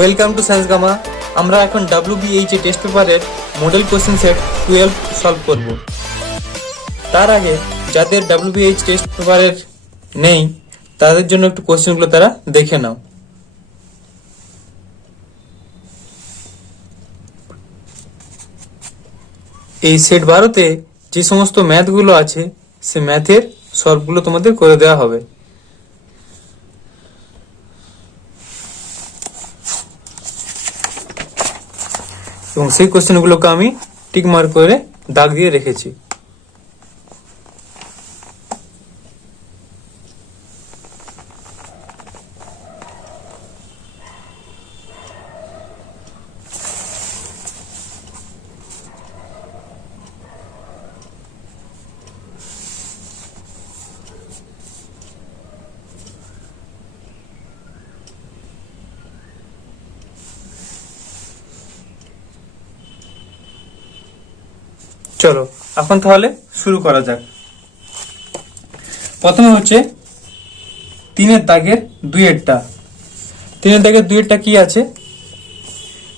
Welcome to science gamma. আমরা এখন WBH test পেপারের মডেল কোশ্চেন সেট 12 সলভ করব। তার আগে যাদের WBH টেস্ট পেপারের নেই তাদের জন্য একটু কোশ্চেনগুলো তারা দেখে নাও। এই সেট 12তে যে সমস্ত ম্যাথগুলো আছে সে ম্যাথের সলভগুলো তোমাদের করে দেওয়া হবে। এবং সেই কোশ্চেনগুলোকে আমি টিক মার্ক করে দাগ দিয়ে রেখেছি। চলো এখন তাহলে শুরু করা যাক। প্রথমে হচ্ছে 3 দাগের 2 3 দাগের 2 কি আছে?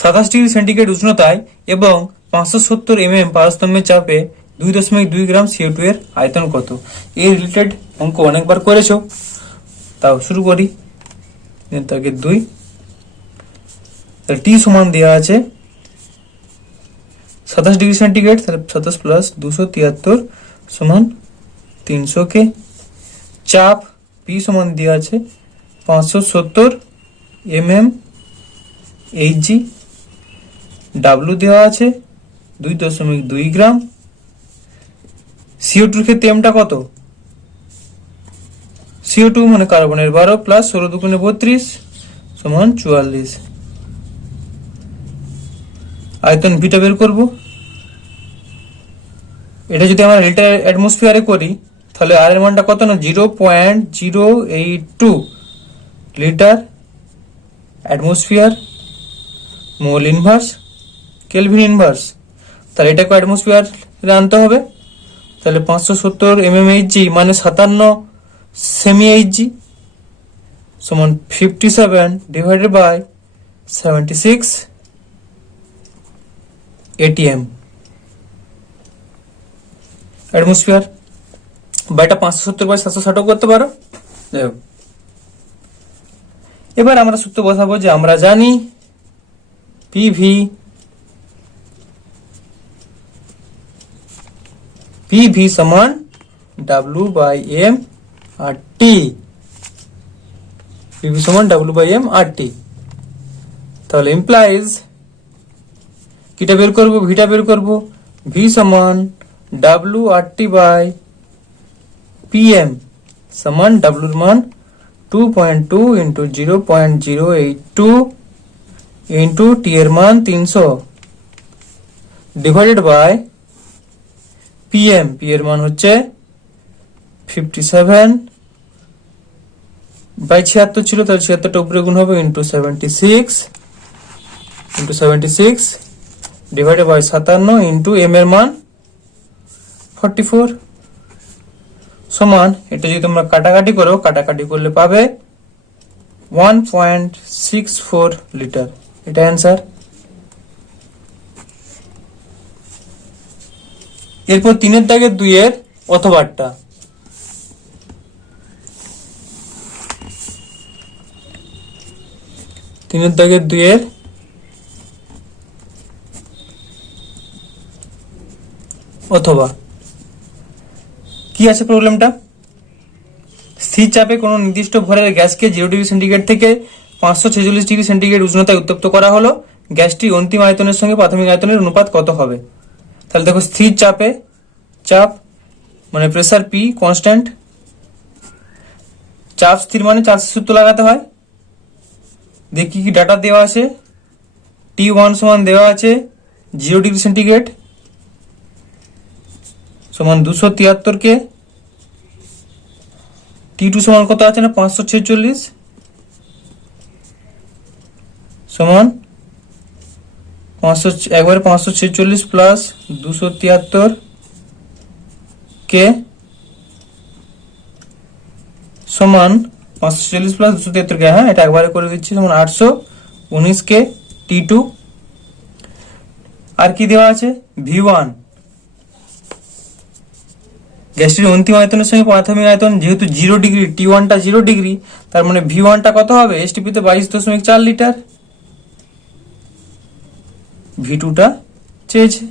27 ডিগ্রি সেন্টিগ্রেড উষ্ণতায় এবং 570 mm পারস্তম্ভের চাপে 2.2 গ্রাম CO2 এর আয়তন কত? এই রিলেটেড অঙ্ক অনেকবার করেছো, তাও শুরু করি। 3 দাগের 2 টি সমান দেওয়া আছে 27 ডিগ্রি সেন্টিগ্রেড, তাহলে 27 প্লাস 273 সমান 300 কে। চাপ পি সমান দেওয়া আছে 570 mm Hg। ডাব্লু দেওয়া আছে 2.2 গ্রাম। CO2 এর ক্ষেত্রে এমটা কত? CO2 মানে কার্বনের 12 প্লাস 16 দুগুণে 32 সমান 44। আয়তন ভিটা বের করব। এটা যদি আমরা লিটার অ্যাটমসফিয়ারে করি তাহলে আর এর মানটা কত না 0.082 litre atmosphere mole inverse kelvin inverse. তাহলে এটাকে অ্যাটমসফিয়ার আনতে হবে। তাহলে 570 mmHg মানে 57 সেমি Hg সমান 57 ডিভাইডেড বাই 76 ATM অ্যাটমসফিয়ার। বা এটা 570 বাই 760 করতে পারো। এবার আমরা সূত্র বসাবো যে আমরা জানি PV সমান W বাই M আর T। PV সমান W বাই M আর T। তাহলে ইমপ্লাইজ কিটা বের করবো, ভিটা বের করবো। V সমান W আর T বাই PM সমান W এর মান 2.2 ইন্টু 0.082 ইন্টু T এর মান 300 ডিভাইডেড বাই PM। P এর মান হচ্ছে 57 বাই 76 ছিল, তাহলে 76টা উপরে গুণ হবে into 76 divided by 57 into M এর মান 44 সমান, এটা যদি তোমরা কাটাকাটি করো, কাটাকাটি করলে পাবে 1.64 লিটার। এটা অ্যান্সার। এরপর 3 দাগের 2 অথবাটা। 3 দাগের 2 অথবা কি আছে প্রবলেমটা? স্থির চাপে কোনো নির্দিষ্ট ভরের গ্যাসকে 0 ডিগ্রি সেন্টিগ্রেড থেকে 546 ডিগ্রি সেন্টিগ্রেড উষ্ণতায় উত্তপ্ত করা হলো। গ্যাসটি অন্তিম আয়তনের সঙ্গে প্রাথমিক আয়তনের অনুপাত কত হবে? তাহলে দেখো, স্থির চাপে চাপ মানে প্রেসার P কনস্ট্যান্ট, চাপ স্থির মানে চার্লসের সূত্র লাগাতে হয়। দেখি কি ডাটা দেওয়া আছে। T1 সমান দেওয়া আছে 0 ডিগ্রি সেন্টিগ্রেড সমান 273 কে। T2 সমান কত আছে না 546 সমান 546 প্লাস 273 কে সমান 540 প্লাস 273 কে, হ্যাঁ এটা একবারে করে দিচ্ছি, সমান 19 কে T2 আর কি দেওয়া আছে V1 গ্যাসটির অন্তিম আয়তনের সঙ্গে প্রাথমিক আয়তন যেহেতু 0 ডিগ্রি T1 টা 0 ডিগ্রি তার মানে V1 টা কত হবে STP তে 22.4 লিটার V2 টা চেয়েছে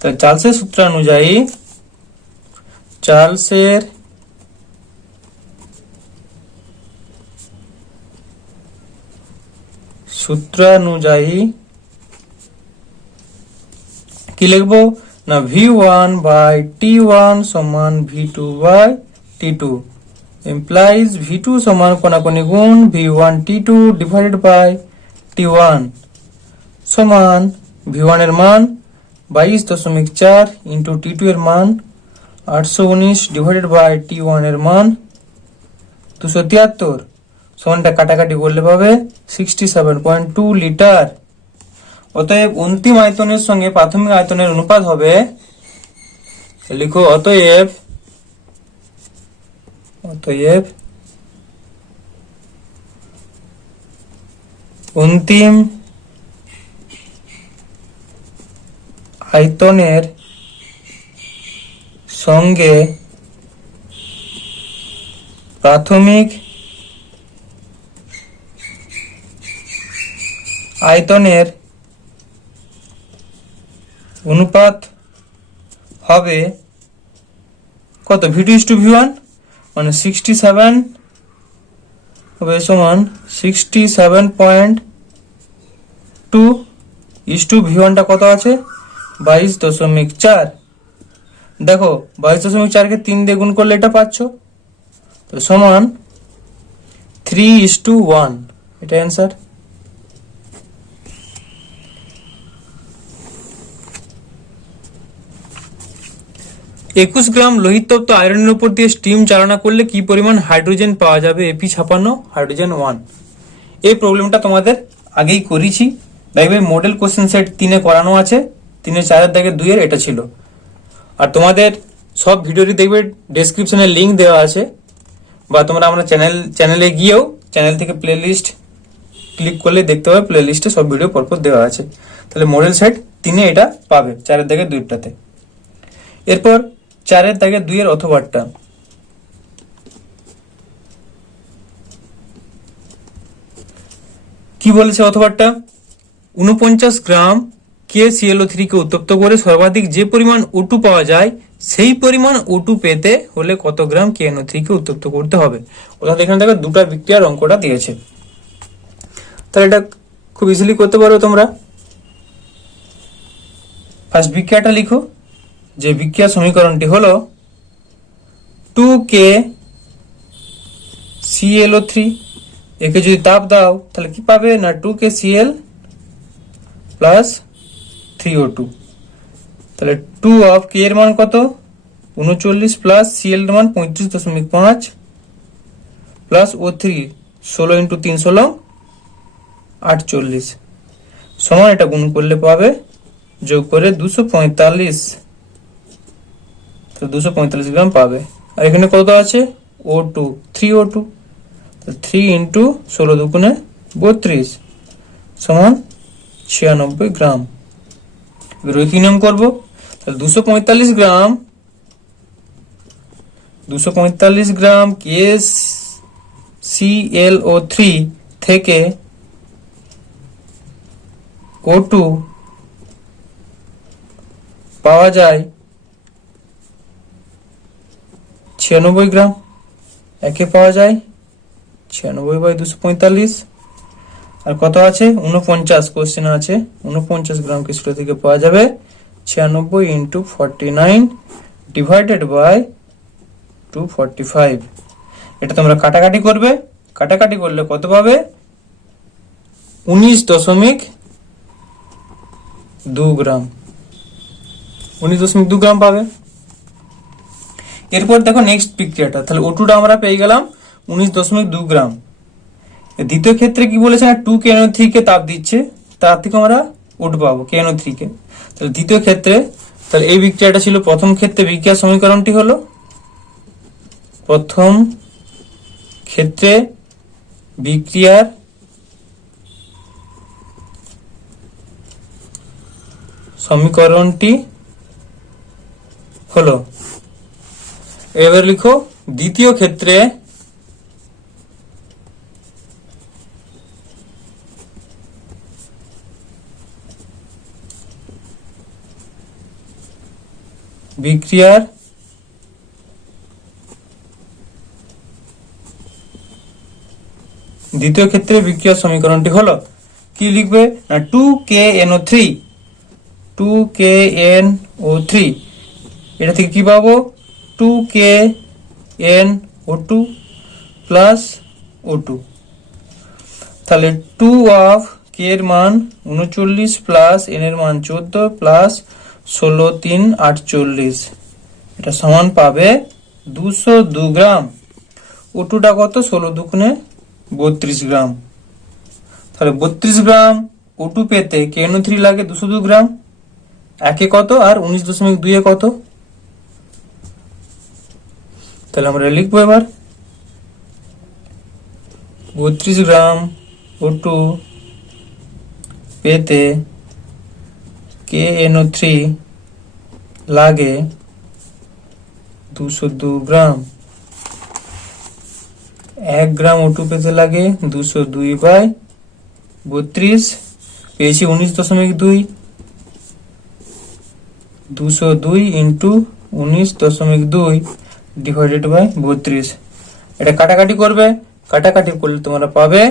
তাহলে চার্লসের সূত্র অনুযায়ী চার্লসের সূত্র অনুযায়ী কি লিখবো না V1 by T1 সমান V2 by T2 implies V2 সমান কোনাকুনি গুণ V1 T2 divided by T1 সমান V1 এর মান 22.4 into T2 এর মান 819 divided by T1 এর মান 273 সমানটা কাটাকাটি করলে পাবে 67.2 লিটার অতএব অন্তিম আয়তনের সঙ্গে প্রাথমিক আয়তনের অনুপাত হবে লিখো অতএব অন্তিম আয়তনের সঙ্গে প্রাথমিক আয়তনের অনুপাত হবে কত V2:V1 মানে 67 হবে সমান 67.2 ইসটু V1 টা কত আছে 22.4 দেখো 22.4 কে 3 দিয়ে গুণ করলে এটা পাচ্ছ তো সমান 3:1 এটা অ্যান্সার 21 গ্রাম লোহিত তপ্ত আয়রনের উপর দিয়ে স্টিম চালনা করলে কি পরিমাণ হাইড্রোজেন পাওয়া যাবে Fe56 হাইড্রোজেন 1 এই প্রবলেমটা তোমাদের আগেই করেছি দেখবে মডেল কোশ্চেন সেট 3 এ করানো আছে 3 এর 4 এর দাগে 2 এর এটা ছিল আর তোমাদের সব ভিডিওটি দেখবে ডেসক্রিপশনে লিংক দেওয়া আছে বা তোমরা আমরা চ্যানেলে গিয়েও চ্যানেল থেকে প্লেলিস্ট ক্লিক করলে দেখতে পাবে প্লেলিস্টে সব ভিডিও পরপর দেওয়া আছে তাহলে মডেল সেট 3 এ এটা পাবে 4 এর দাগে 2টাতে এরপর 4 এর দাগে 2 এর অথবাটা কি বলেছে অথবাটা 49 গ্রাম KClO3 কে উত্তপ্ত করে সর্বাধিক যে পরিমাণ O2 পাওয়া যায় সেই পরিমাণ O2 পেতে হলে কত গ্রাম KNO3 কে উত্তপ্ত করতে হবে অর্থাৎ এখানে দেখো দুটো বিক্রিয়ার অঙ্কটা দিয়েছে তাহলে এটা খুব ইজিলি করতে পারো তোমরা ফার্স্ট বিক্রিয়াটা লিখো যে বিক্রিয়া সমীকরণটি হলো 2KClO3 একে যদি তাপ দাও তাহলে কি পাবে না 2KCl প্লাস 3O2 তাহলে 2 অফ K এর মান কত 39 প্লাস Cl এর মান 35.5 প্লাস O3 16 × 3 16 48 সমান এটা গুণ করলে পাবে যোগ করে 245 তো 245 গ্রাম পাবে আর এখানে কত আছে O2 3O2 তো 3 × 16 দুগুণে 32 সমান 96 গ্রাম এবার ওই 3 নাম করব তাহলে 245 গ্রাম KClO3 থেকে O2 পাওয়া যায় 96 গ্রাম একে পাওয়া যায় 96/245 আর কত আছে 49 কোশ্চেন আছে 49 গ্রাম KClO থেকে পাওয়া যাবে 96 × 49 ডিভাইডেড বাই 245 এটা তোমরা কাটাকাটি করবে কাটাকাটি করলে কত পাবে 19.2 গ্রাম 19.2 গ্রাম পাবে এরপর দেখো নেক্সট বিক্রিয়াটা তাহলে O2 টা আমরা পেয়ে গেলাম 19.2 গ্রাম দ্বিতীয় ক্ষেত্রে কি বলেছে না 2KNO3 কে তাপ দিচ্ছে তার থেকে আমরা O2 পাবো KNO3 কে তাহলে দ্বিতীয় ক্ষেত্রে তাহলে এই বিক্রিয়াটা ছিল প্রথম ক্ষেত্রে বিক্রিয়া সমীকরণটি হলো প্রথম ক্ষেত্রে বিক্রিয়ার সমীকরণটি হলো। এবার লিখো দ্বিতীয় ক্ষেত্রে বিক্রিয়ার দ্বিতীয় ক্ষেত্রে বিক্রিয়ার সমীকরণটি হলো, কি লিখবে না 2KNO3 এটা থেকে কি পাবো 2KNO2 প্লাস O2, তাহলে 2 অফ K এর মান 39 প্লাস N এর মান 14 প্লাস 16 3 48, এটা সমান পাবে 202 গ্রাম। O2টা কত 16 দুগুণে 32 গ্রাম, তাহলে 32 গ্রাম O2 পেতে KNO3 লাগে 202 গ্রাম, একে কত আর 19.2 এ কত, তাহলে আমরা লিখবো এবার 32 গ্রাম O2 পেতে KNO3 লাগে 202 গ্রাম, 1 গ্রাম O2 পেতে লাগে 202/32, পেয়েছি 19.2, 202 ইন্টু 19.2 ডিভাইডেড বাই 32, এটা কাটাকাটি করবে, কাটাকাটি করলে তোমরা পাবে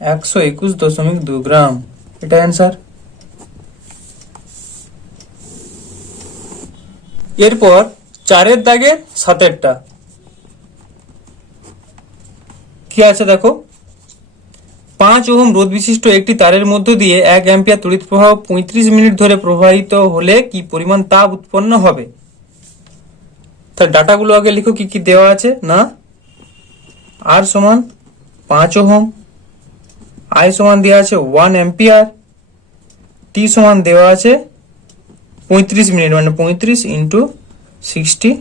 121.2 গ্রাম, এটা অ্যান্সার। এরপর 4 দাগের 7টা কি আছে দেখো, 5 ওহম রোধ বিশিষ্ট একটি তারের মধ্য দিয়ে 1 অ্যাম্পিয়ার তড়িৎ প্রবাহ 35 মিনিট ধরে প্রবাহিত হলে কি পরিমাণ তাপ উৎপন্ন হবে। তাহলে ডাটাগুলো আগে লিখো কি কি দেওয়া আছে না, আর সমান 5 ওহম, আই সমান দেওয়া আছে 1 অ্যাম্পিয়ার, টি সমান দেওয়া আছে 35 মিনিট মানে 35 ইন্টু 60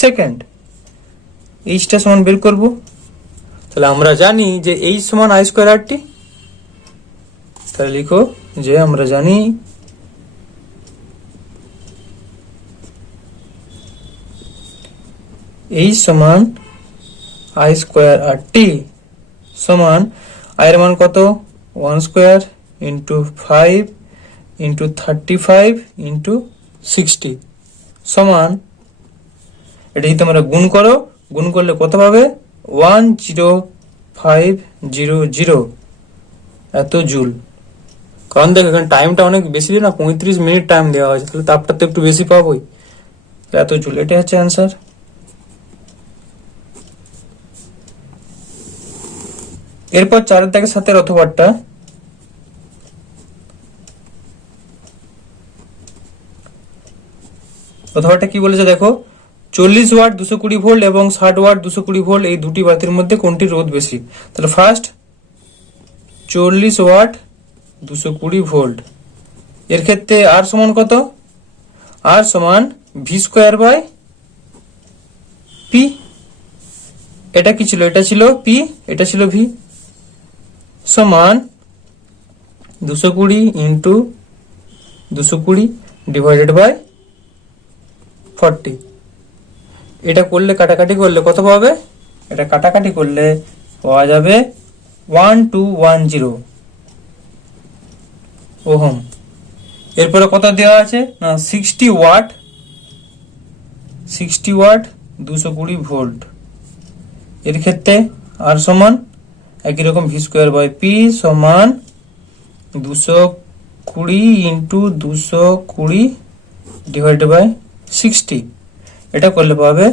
সেকেন্ড, এইচটা সমান বের করব। তাহলে আমরা জানি যে এইচ সমান আই স্কোয়ার আর টি, তাহলে লিখো যে আমরা জানি এইচ সমান আই স্কোয়ার আর টি সমান আয়ের মান কত 1 স্কোয়ার ইন্টু 5 ইন্টু 35 ইন্টু 60 সমান, এটা যদি তোমরা গুণ করো, গুণ করলে কত পাবে 10500 এত জুল। কারণ দেখো এখানে টাইমটা অনেক বেশি না, 35 মিনিট টাইম দেওয়া হয়েছে, তাহলে তাপটা তো একটু বেশি পাবোই, এত জুল, এটা হচ্ছে অ্যান্সার। এরপর 4 দাগের 7 অথবাটা, অথবাটা কি বলেছে দেখো, 40 ওয়াট 220 ভোল্ট এবং 60 ওয়াট 220 ভোল্ট এই দুটি বাতির মধ্যে কোনটি রোধ বেশি। তাহলে ফার্স্ট 40 ওয়াট 220 ভোল্ট, এর ক্ষেত্রে আর সমান কত, আর সমান ভি স্কোয়ার বাই পি, এটা কি ছিল, এটা ছিল পি, এটা ছিল ভি, সমান 220 ইন্টু 220 ডিভাইডেড বাই 40, এটা করলে কাটাকাটি করলে কত পাবে, এটা কাটাকাটি করলে পাওয়া যাবে 1210 ওহম। এরপরে কত দেওয়া আছে না 60 ওয়াট 220 ভোল্ট, এর ক্ষেত্রে আর সমান একই রকম ভি স্কোয়ার বাই পি সমান 220 ইন্টু 220 ডিভাইডেড বাই 60, এটা করলে পাবে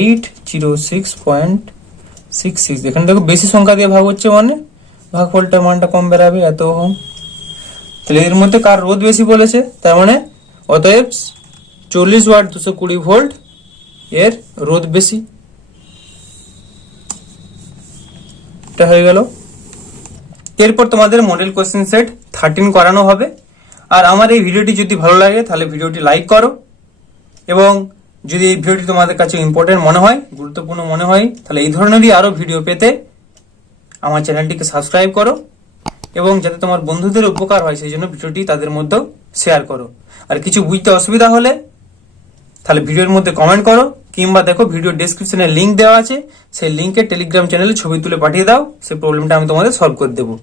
806.66, এখানে দেখো বেশি সংখ্যা দিয়ে ভাগ হচ্ছে মানে ভাগফলটার মানটা কম বেরাবে, এত ওহম। তাহলে এর মধ্যে কার রোধ বেশি বলেছে, তার মানে অতএব 40 ওয়াট 220 ভোল্ট এর রোধ বেশি, এটা হয়ে গেল। এরপর তোমাদের মডেল কোশ্চেন সেট 13 করানো হবে। আর আমার এই ভিডিওটি যদি ভালো লাগে তাহলে ভিডিওটি লাইক করো, এবং যদি এই ভিডিওটি তোমাদের কাছে ইম্পর্টেন্ট মনে হয়, গুরুত্বপূর্ণ মনে হয়, তাহলে এই ধরনেরই আরো ভিডিও পেতে আমার চ্যানেলটিকে সাবস্ক্রাইব করো, এবং যাতে তোমার বন্ধুদের উপকার হয় সেই জন্য ভিডিওটি তাদের মধ্যেও শেয়ার করো। আর কিছু বুঝতে অসুবিধা হলে তাহলে ভিডিওর মধ্যে কমেন্ট করো, কিংবা দেখো ভিডিও ডেসক্রিপশনে লিংক দেওয়া আছে, সেই লিংকে টেলিগ্রাম চ্যানেলে ছবি তুলে পাঠিয়ে দাও, সেই প্রবলেমটা আমি তোমাদের সলভ করে দেবো।